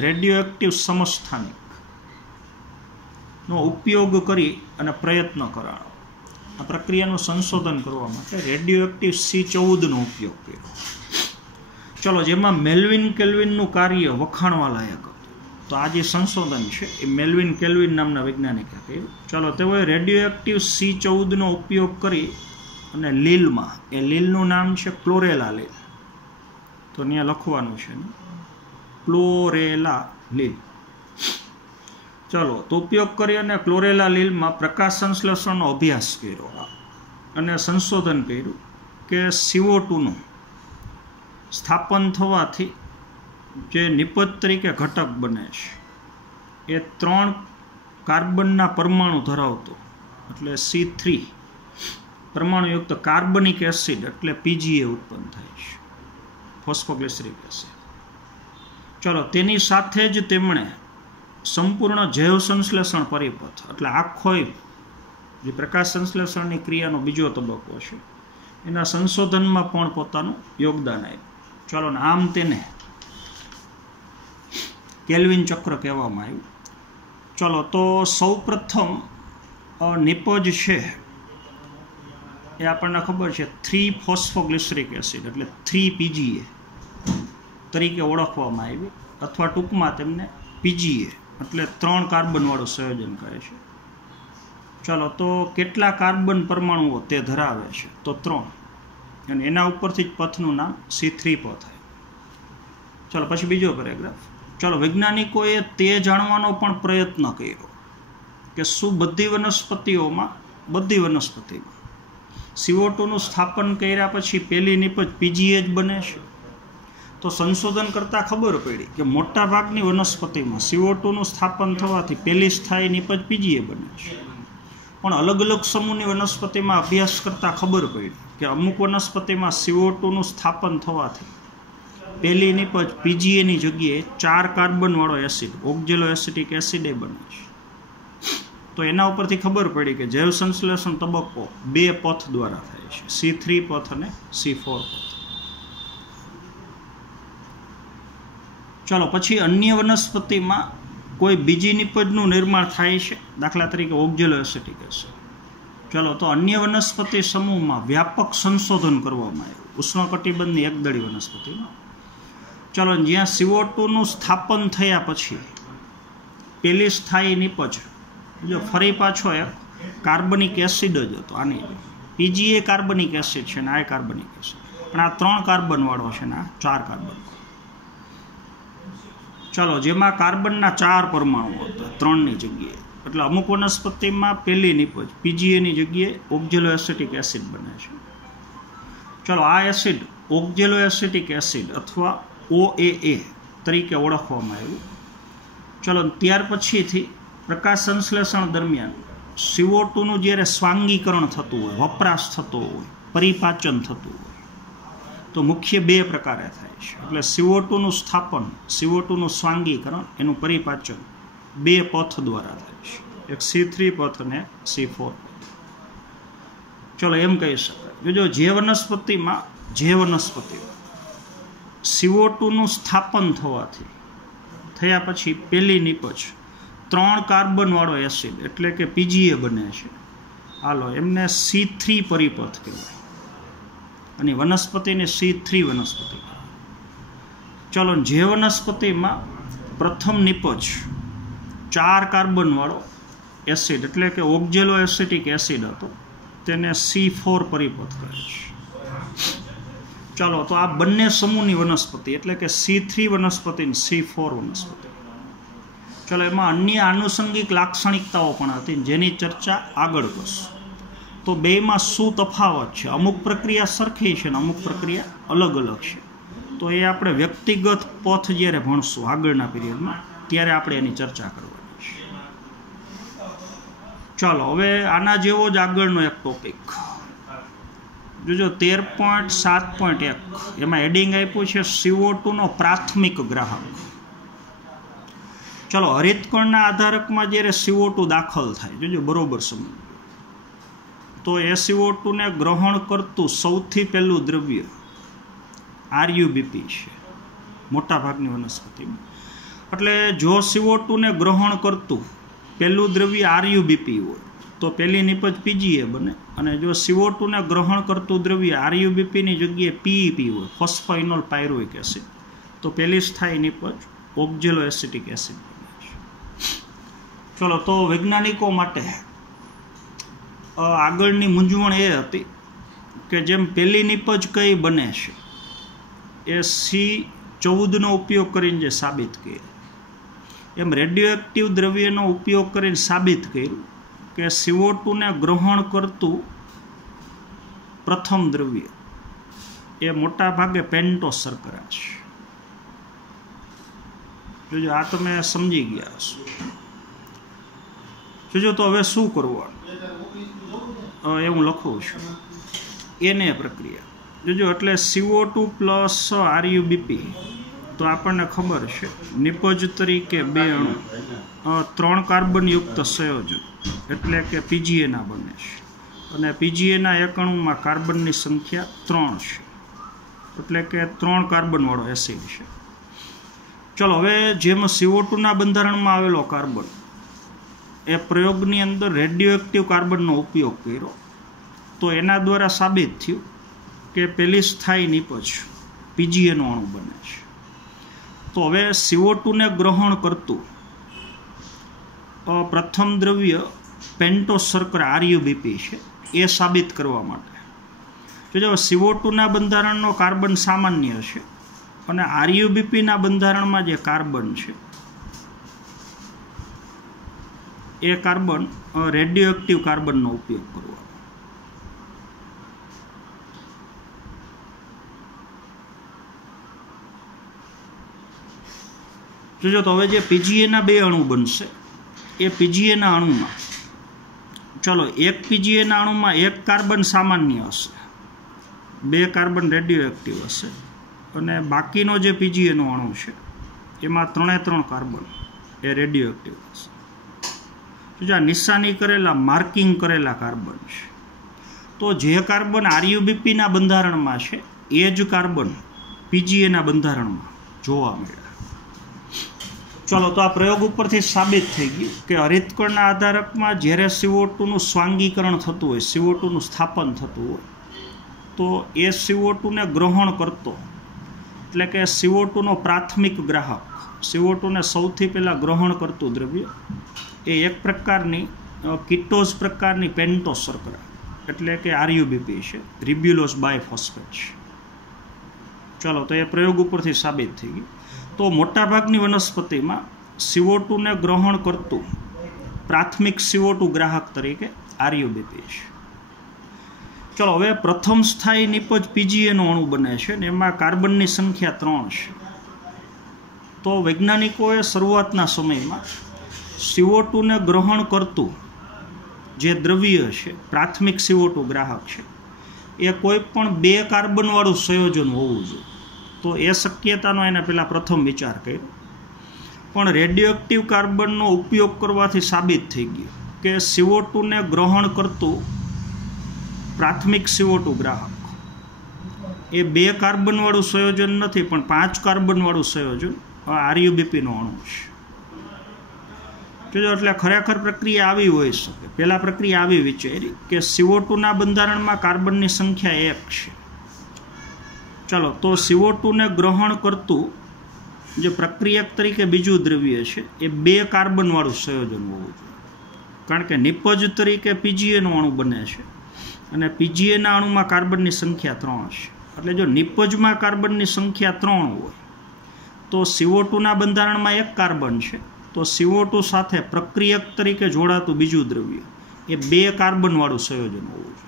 રેડિયો એક્ટિવ સમસ્થાનિકનો ઉપયોગ કરી અને પ્રયત્ન કરાયો. આ પ્રક્રિયાનું સંશોધન કરવા માટે રેડિયો એક્ટિવ C14નો ઉપયોગ કર્યો. ચલો, જેમાં મેલ્વિન કેલ્વિનનું કાર્ય વખાણવા લાયક હતું. તો આ જે સંશોધન છે એ મેલ્વિન કેલ્વિન નામના વૈજ્ઞાનિકે કર્યું. ચલો, તેઓએ રેડિયો એક્ટિવ C14નો ઉપયોગ કરી અને લીલમાં, એ લીલનું નામ છે ક્લોરેલા લીલ, તો ત્યાં લખવાનું છે ને ક્લોરેલા લીલ. ચલો, તો ઉપયોગ કરી અને ક્લોરેલા લીલમાં પ્રકાશ સંશ્લેષણનો અભ્યાસ કર્યો અને સંશોધન કર્યું કે CO2નું સ્થાપન થવાથી જે નિપજ તરીકે ઘટક બને છે એ 3 કાર્બનના પરમાણુ ધરાવતો એટલે C3 પરમાણુયુક્ત કાર્બનિક એસિડ એટલે PGA ઉત્પન્ન થાય છે, ફોસ્ફોગ્લિસરિક એસિડ. ચલો, તેની સાથે જ તેમણે સંપૂર્ણ જૈવ સંશ્લેષણ પરિપથ એટલે આખો જે પ્રકાશ સંશ્લેષણની ક્રિયાનો બીજો તબક્કો છે એના સંશોધનમાં પણ પોતાનું યોગદાન આપ્યું. ચલો, આમ તેને કેલ્વિન ચક્ર કહેવામાં આવ્યું. ચલો, તો સૌપ્રથમ નિપજ છે એ આપણને ખબર છે 3 ફોસ્ફોગ્લિસરિક એસિડ એટલે 3 PGA તરીકે ઓળખવામાં આવી, અથવા ટૂંકમાં તેમને PGA એટલે 3 કાર્બનવાળું સંયોજન કહે છે. ચલો, તો કેટલા કાર્બન પરમાણુઓ તે ધરાવે છે? તો 3, અને એના ઉપરથી જ પથનું નામ C3 પથ થાય. ચલો, પછી બીજો પેરેગ્રાફ. ચલો, વૈજ્ઞાનિકોએ તે જાણવાનો પણ પ્રયત્ન કર્યો કે શું બધી વનસ્પતિમાં CO2નું સ્થાપન કર્યા પછી પહેલી નિપજ PGA જ બને છે? તો સંશોધન કરતાં ખબર પડી કે મોટાભાગની વનસ્પતિમાં CO2નું સ્થાપન થવાથી પહેલી સ્થાયી નિપજ PGA બને છે. પણ અલગ અલગ સમૂહની વનસ્પતિમાં અભ્યાસ કરતાં ખબર પડી કે અમુક વનસ્પતિમાં CO2નું સ્થાપન થવાથી પહેલી નિપજ PGAની જગ્યાએ 4 કાર્બનવાળો એસિડ ઓક્ઝેલો એસિટિક એસિડ બને છે. તો એના ઉપરથી ખબર પડી કે જૈવ સંશ્લેષણ તબક્કો 2 પથ દ્વારા થાય છે, C3 પથ અને C4 પથ. ચલો, પછી અન્ય વનસ્પતિમાં કોઈ બીજી નિપજનું નિર્માણ થાય છે, દાખલા તરીકે ઓક્ઝેલો એસિટિક એસિડ. ચલો, તો અન્ય વનસ્પતિ સમૂહમાં વ્યાપક સંશોધન કરવામાં આવ્યું ઉષ્ણકટિબંધની એકદળી વનસ્પતિમાં. ચલો, જ્યાં CO2નું સ્થાપન થયા પછી પહેલી સ્થાયી નિપજ જો ફરી પાછો એક કાર્બનિક એસિડ જ હતો. આની PGA કાર્બનિક એસિડ છે ને આ કાર્બનિક એસિડ, પણ આ 3 કાર્બનવાળો છે ને આ 4 કાર્બન. ચલો, જેમાં કાર્બનના 4 પરમાણુ હતા 3ની જગ્યાએ, એટલે અમુક વનસ્પતિમાં પહેલી નિપજ PGAની જગ્યાએ ઓક્ઝેલો એસિટિક એસિડ બને છે. ચલો, આ એસિડ ઓક્ઝેલો એસિટિક એસિડ અથવા OAA તરીકે ઓળખવામાં આવ્યું. ચલો, ત્યાર પછીથી પ્રકાશ સંશ્લેષણ દરમિયાન CO2નું જ્યારે સ્વાંગીકરણ થતું હોય, વપરાશ થતો હોય, પરિપાચન થતું હોય, તો મુખ્ય 2 પ્રકારે થાય છે. એટલે CO2નું સ્થાપન, CO2નું સ્વાંગીકરણ, એનું પરિપાચન 2 પથ દ્વારા થાય છે, એક C3 પથ અને C4 પથ. ચલો, એમ કહી શકાય જો જે વનસ્પતિમાં CO2નું સ્થાપન થયા પછી પહેલી નિપજ 3 કાર્બનવાળો એસિડ એટલે કે PGA બને છે, હાલો એમને C3 પરિપથ કહેવાય, અને વનસ્પતિને C3 વનસ્પતિ. ચલો, જે વનસ્પતિમાં પ્રથમ નિપજ 4 કાર્બનવાળો એસિડ એટલે કે ઓક્ઝેલો એસિટિક એસિડ હતો તેને C4 પરિપથ કહે છે. ચાલો, તો આ બંને સમૂહની વનસ્પતિ એટલે કે C3 વનસ્પતિ અને C4 વનસ્પતિ. ચલો, એમાં અન્ય આનુષંગિક લાક્ષણિકતાઓ પણ હતી જેની ચર્ચા આગળ કરશું. તો બેમાં શું તફાવત છે? અમુક પ્રક્રિયા સરખી છે ને અમુક પ્રક્રિયા અલગ અલગ છે. તો એ આપણે વ્યક્તિગત પથ જ્યારે ભણશું આગળના પીરિયડમાં ત્યારે આપણે એની ચર્ચા કરવાની છે. ચાલો, હવે આના જેવો જ આગળનો એક ટોપિક જોજો 13.7.1 એમાં હેડિંગ આપ્યું છે CO2 નો પ્રાથમિક ગ્રાહક. ચલો, હરિતકણના આધારકમાં જ્યારે CO2 દાખલ થાય, જોજો બરોબર સમજો, તો એ CO2 ને ગ્રહણ કરતું સૌથી પહેલું દ્રવ્ય RUBP છે મોટાભાગની વનસ્પતિમાં. એટલે જો CO2 ને ગ્રહણ કરતું પહેલું દ્રવ્ય RUBP હોય તો પહેલી નિપજ PGA બને, અને જો CO2 ને ગ્રહણ કરતું દ્રવ્ય RUBP ની જગ્યાએ PEP હોય, ફોસ્ફોઇનોલ પાયરુવિક એસિડ, તો પહેલી સ્થાયી નિપજ ઓક્ઝેલો એસિટિક એસિડ બને છે. ચલો, તો વૈજ્ઞાનિકો માટે આગળની મૂંઝવણ એ હતી કે જેમ પહેલી નિપજ કઈ બને છે એ C14નો ઉપયોગ કરીને જે સાબિત કર્યું, એમ રેડિયોએક્ટિવ દ્રવ્યનો ઉપયોગ કરીને સાબિત કર્યું કે CO2 ને ગ્રહણ કરતું પ્રથમ દ્રવ્ય એ મોટા ભાગે પેન્ટોસ શર્કરા છે. જોજો, આ તમે સમજી ગયા છો. જોજો, તો હવે શું કરવાનું એ હું લખું છું. એને પ્રક્રિયા જોજો, એટલે CO2 પ્લસ RUBP, તો આપણને ખબર છે નિપજ તરીકે 2 અણુ 3 કાર્બનયુક્ત સંયોજન એટલે કે PGA ના બને છે, અને PGA ના એક અણુમાં કાર્બનની સંખ્યા 3 છે, એટલે કે 3 કાર્બનવાળો એસિડ છે. ચલો, હવે જેમ CO2 ના બંધારણમાં આવેલો કાર્બન એ પ્રયોગની અંદર રેડિયોએક્ટિવ કાર્બનનો ઉપયોગ કર્યો, તો એના દ્વારા સાબિત થયું કે પહેલી સ્થાયી નિપજ PGA નો અણુ બને છે. તો હવે CO2 ને ગ્રહણ કરતું પ્રથમ દ્રવ્ય પેન્ટોસ શર્કરા RUBP છે એ સાબિત કરવા માટે જો CO2 ના બંધારણનો કાર્બન સામાન્ય છે અને RUBP ના બંધારણમાં જે કાર્બન છે એ કાર્બન રેડિયોએક્ટિવ કાર્બનનો ઉપયોગ કરવો. જોજો, તો હવે જે PGA ના 2 અણુ બનશે એ PGA ના અણુમાં, ચલો, એક PGA ના અણુમાં એક કાર્બન સામાન્ય હશે, 2 કાર્બન રેડિયોએક્ટિવ હશે, અને બાકીનો જે PGA નો અણુ છે એમાં 3 કાર્બન એ રેડિયોએક્ટિવ હશે. જોજો, આ નિશાની કરેલા માર્કિંગ કરેલા કાર્બન છે. તો જે કાર્બન RUBP ના બંધારણમાં છે એ જ કાર્બન PGA ના બંધારણમાં જોવા મળ્યા. ચલો, તો આ પ્રયોગ ઉપરથી સાબિત થઈ ગયું કે હરિતકણના આધારકમાં જ્યારે CO2 નું સ્વાંગીકરણ થતું હોય, CO2 નું સ્થાપન થતું હોય, તો એ CO2 ને ગ્રહણ કરતો, એટલે કે CO2 નો પ્રાથમિક ગ્રાહક, CO2 ને સૌથી પહેલાં ગ્રહણ કરતું દ્રવ્ય એ એક પ્રકારની કીટોઝ પ્રકારની પેન્ટોસ શર્કરા એટલે કે RUBP છે, રિબ્યુલોસ બાયફોસ્ફેટ છે. ચલો, તો એ પ્રયોગ ઉપરથી સાબિત થઈ ગયું. તો મોટાભાગની વનસ્પતિમાં CO2 ને ગ્રહણ કરતું પ્રાથમિક CO2 ગ્રાહક તરીકે RUBP છે. ચલો, હવે પ્રથમ સ્થાયી નિપજ PGA નો અણુ બને છે ને એમાં કાર્બનની સંખ્યા 3 છે. તો વૈજ્ઞાનિકોએ શરૂઆતના સમયમાં CO2 ને ગ્રહણ કરતું જે દ્રવ્ય છે પ્રાથમિક CO2 ગ્રાહક છે એ કોઈ પણ 2 કાર્બનવાળું સંયોજન હોવું જોઈએ. તો એ શક્યતાનો એને પહેલાં પ્રથમ વિચાર કર્યો, પણ રેડિયોએક્ટિવ કાર્બનનો ઉપયોગ કરવાથી સાબિત થઈ ગયું કે CO2 ને ગ્રહણ કરતું પ્રાથમિક CO2 ગ્રાહક એ 2 કાર્બનવાળું સંયોજન નથી, પણ 5 કાર્બનવાળું સંયોજન RUBP નો અણુ છે. જોજો, એટલે ખરેખર પ્રક્રિયા આવી હોઈ શકે. પહેલાં પ્રક્રિયા આવી વિચારી કે CO2 ના બંધારણમાં કાર્બનની સંખ્યા 1 છે. ચલો, તો CO2 ને ગ્રહણ કરતું જે પ્રક્રિયક તરીકે બીજું દ્રવ્ય છે એ 2 કાર્બનવાળું સંયોજન હોવું જોઈએ, કારણ કે નિપજ તરીકે PGA નો અણુ બને છે અને PGA ના અણુમાં કાર્બનની સંખ્યા 3 છે. એટલે જો નિપજમાં કાર્બનની સંખ્યા 3 હોય તો CO2 ના બંધારણમાં 1 કાર્બન છે, તો CO2 સાથે પ્રક્રિયક તરીકે જોડાતું બીજું દ્રવ્ય એ 2 કાર્બનવાળું સંયોજન હોવું જોઈએ.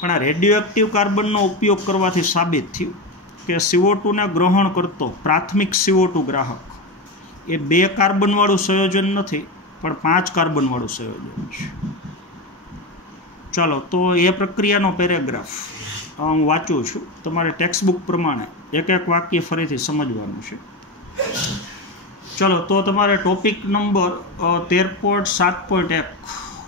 પણ આ રેડિયોએક્ટિવ કાર્બનનો ઉપયોગ કરવાથી સાબિત થયું કે CO2 ને ગ્રહણ કરતો પ્રાથમિક CO2 ગ્રાહક એ 2 કાર્બનવાળું સંયોજન નથી, પણ 5 કાર્બનવાળું સંયોજન છે. ચાલો, તો એ પ્રક્રિયાનો પેરેગ્રાફ હું વાંચું છું. તમારે ટેક્સ્ટબુક પ્રમાણે એક એક વાક્ય ફરીથી સમજવાનું છે. ચલો, તો તમારે ટોપિક નંબર 13.7.1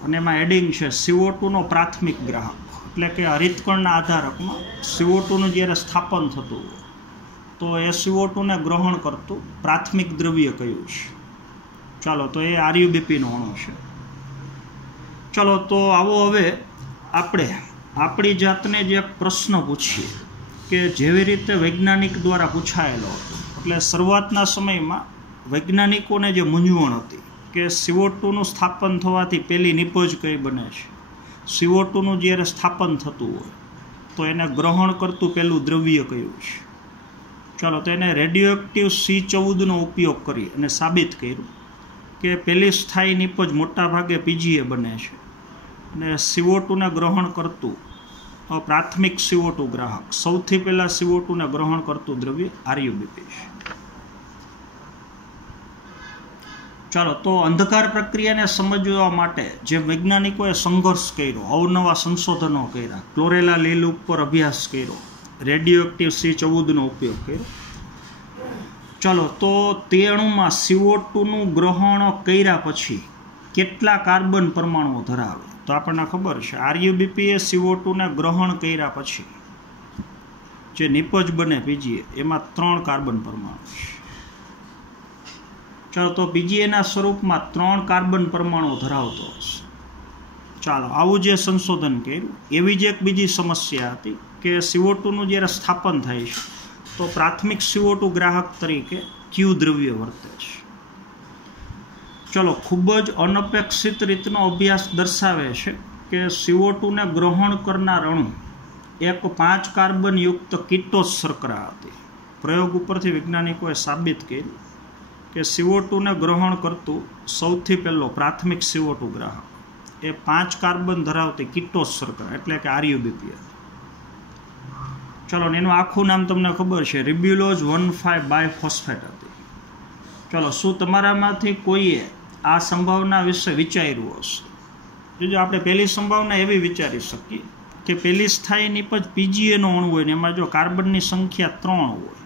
અને એમાં હેડિંગ છે CO2 નો પ્રાથમિક ગ્રાહક. એટલે કે હરિતકણના આધારકમાં CO2 જ્યારે સ્થાપન થતું હોય તો એ CO2 ને ગ્રહણ કરતું પ્રાથમિક દ્રવ્ય કયું છે? ચાલો, તો એ RuBP નો અણુ છે. ચલો, તો આવો હવે આપણે આપણી જાતને જે એક પ્રશ્ન પૂછીએ કે જેવી રીતે વૈજ્ઞાનિક દ્વારા પૂછાયેલો હતો. એટલે શરૂઆતના સમયમાં વૈજ્ઞાનિકોને જે મૂંઝવણ હતી કે CO2 નું સ્થાપન થવાથી પહેલી નિપજ કઈ બને છે, CO2 નું જ્યારે સ્થાપન થતું હોય તો એને ગ્રહણ કરતું પહેલું દ્રવ્ય કયું છે? ચાલો, તો એને રેડિયોએક્ટિવ C14 નો ઉપયોગ કરી અને સાબિત કર્યું કે પહેલી સ્થાયી નિપજ મોટાભાગે PGA બને છે અને CO2 ને ગ્રહણ કરતું પ્રાથમિક CO2 ગ્રાહક, સૌથી પહેલાં CO2 ને ગ્રહણ કરતું દ્રવ્ય RuBP છે. ચાલો, તો અંધકાર પ્રક્રિયાને સમજવા માટે જે વૈજ્ઞાનિકોએ સંઘર્ષ કર્યો, અવનવા સંશોધનો કર્યા, ક્લોરેલા લીલ ઉપર અભ્યાસ કર્યો, રેડિયોએક્ટિવ C14 નો ઉપયોગ કર્યો. ચાલો, તો તે અણુમાં CO2 નું ગ્રહણ કર્યા પછી કેટલા કાર્બન પરમાણુઓ ધરાવે? તો આપણને ખબર છે RuBP એ CO2 ને ગ્રહણ કર્યા પછી જે નિપજ બને PGA એમાં 3 કાર્બન પરમાણુ છે. ચાલો, તો PGAના સ્વરૂપમાં 3 કાર્બન પરમાણુ ધરાવતો હશે. ચાલો, આવું જે સંશોધન કર્યું એવી જ એક બીજી સમસ્યા હતી કે CO2 નું જ્યારે સ્થાપન થાય છે તો પ્રાથમિક CO2 ગ્રાહક તરીકે કયું દ્રવ્ય વર્તે છે? ચલો, ખૂબ જ અનપેક્ષિત રીતનો અભ્યાસ દર્શાવે છે કે CO2 ને ગ્રહણ કરનાર અણુ એક 5 કાર્બન યુક્ત કીટોસ શર્કરા હતી. પ્રયોગ ઉપરથી વૈજ્ઞાનિકોએ સાબિત કર્યું કે CO2 ને ગ્રહણ કરતું સૌથી પહેલો પ્રાથમિક CO2 ગ્રાહક એ 5 કાર્બન ધરાવતી કીટોસ શર્કરા એટલે કે RuBP હતી. ચલો, એનું આખું નામ તમને ખબર છે, રિબ્યુલોઝ 1,5 બાયફોસ્ફેટ હતી. ચલો, શું તમારામાંથી કોઈએ આ સંભાવના વિશે વિચાર્યું હશે? જો આપણે પહેલી સંભાવના એવી વિચારી શકીએ કે પહેલી સ્થાયી નિપજ PGA નો અણુ હોય ને એમાં જો કાર્બનની સંખ્યા 3 હોય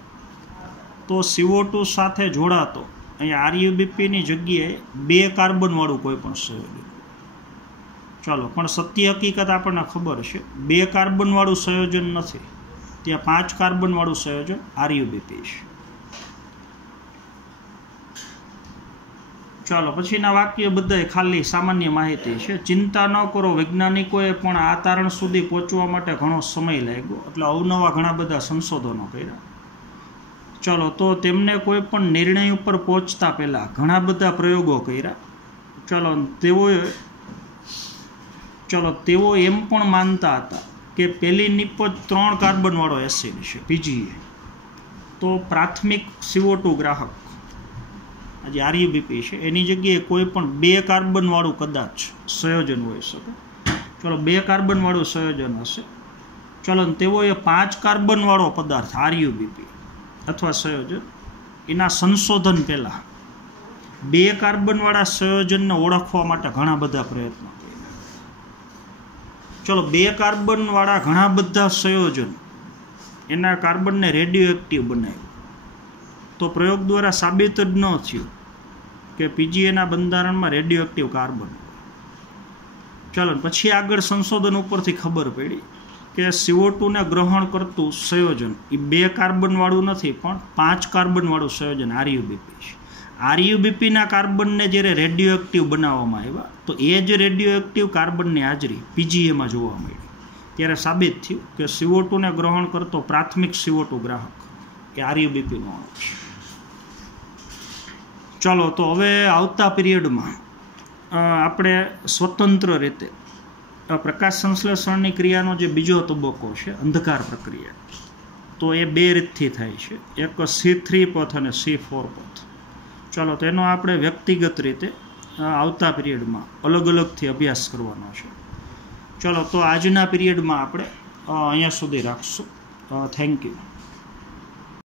તો CO2 સાથે જોડાતો અહીંયા RuBP ની જગ્યાએ 2 કાર્બન વાળું કોઈ પણ સંયોજન. ચાલો, પણ સત્ય હકીકત આપણને ખબર છે 2 કાર્બન વાળું સંયોજન નથી, ત્યાં 5 કાર્બન વાળું સંયોજન RuBP છે. ચાલો, પછીના વાક્ય બધા ખાલી સામાન્ય માહિતી છે. ચિંતા ન કરો, વૈજ્ઞાનિકોએ પણ આ તારણ સુધી પહોંચવા માટે ઘણો સમય લાગ્યો, એટલે અવનવા ઘણા બધા સંશોધનો કર્યા. ચલો, તો તેમને કોઈ પણ નિર્ણય ઉપર પહોંચતા પહેલાં ઘણા બધા પ્રયોગો કર્યા. તેઓ એમ પણ માનતા હતા કે પહેલી નિપજ 3 કાર્બન વાળો એસિડ છે PGA, તો પ્રાથમિક CO2 ગ્રાહક આજે RuBP છે એની જગ્યાએ કોઈ પણ 2 કાર્બન વાળું કદાચ સંયોજન હોઈ શકે. ચલો, 2 કાર્બન વાળું સંયોજન હશે. ચલો, તેઓએ 5 કાર્બન વાળો પદાર્થ RuBP અથવા સંયોજન એના સંશોધન પહેલાં 2 કાર્બન વાળા સંયોજનને ઓળખવા માટે ઘણા બધા પ્રયત્નો કર્યા. ચલો, 2 કાર્બન વાળા ઘણા બધા સંયોજન એના કાર્બનને રેડિયોએક્ટિવ બનાવ્યું તો પ્રયોગ દ્વારા સાબિત જ ન થયું કે PGAના બંધારણમાં રેડિયોએક્ટિવ કાર્બન હોય. ચાલો, પછી આગળ સંશોધન ઉપરથી ખબર પડી કે CO2 ને ગ્રહણ કરતું સંયોજન એ 2 કાર્બન વાળું નથી પણ 5 કાર્બન વાળું સંયોજન RuBP છે. RuBPના કાર્બનને જ્યારે રેડિયોએક્ટિવ બનાવવામાં આવ્યા તો એ જ રેડિયોએક્ટિવ કાર્બનની હાજરી PGAમાં જોવા મળી. ત્યારે સાબિત થયું કે CO2 ને ગ્રહણ કરતો પ્રાથમિક CO2 ગ્રાહક એ RuBP નો અણુ છે. ચાલો, તો હવે આવતા પીરિયડમાં આપણે સ્વતંત્ર રીતે પ્રકાશ સંશ્લેષણની ક્રિયાનો જે બીજો તબક્કો છે અંધકાર પ્રક્રિયા, તો એ 2 રીતથી થાય છે, એક C3 પથ અને C4 પથ. ચાલો, તો એનો આપણે વ્યક્તિગત રીતે આવતા પીરિયડમાં અલગ અલગથી અભ્યાસ કરવાનો છે. ચાલો, તો આજના પીરિયડમાં આપણે અહીંયા સુધી રાખશું. Thank you.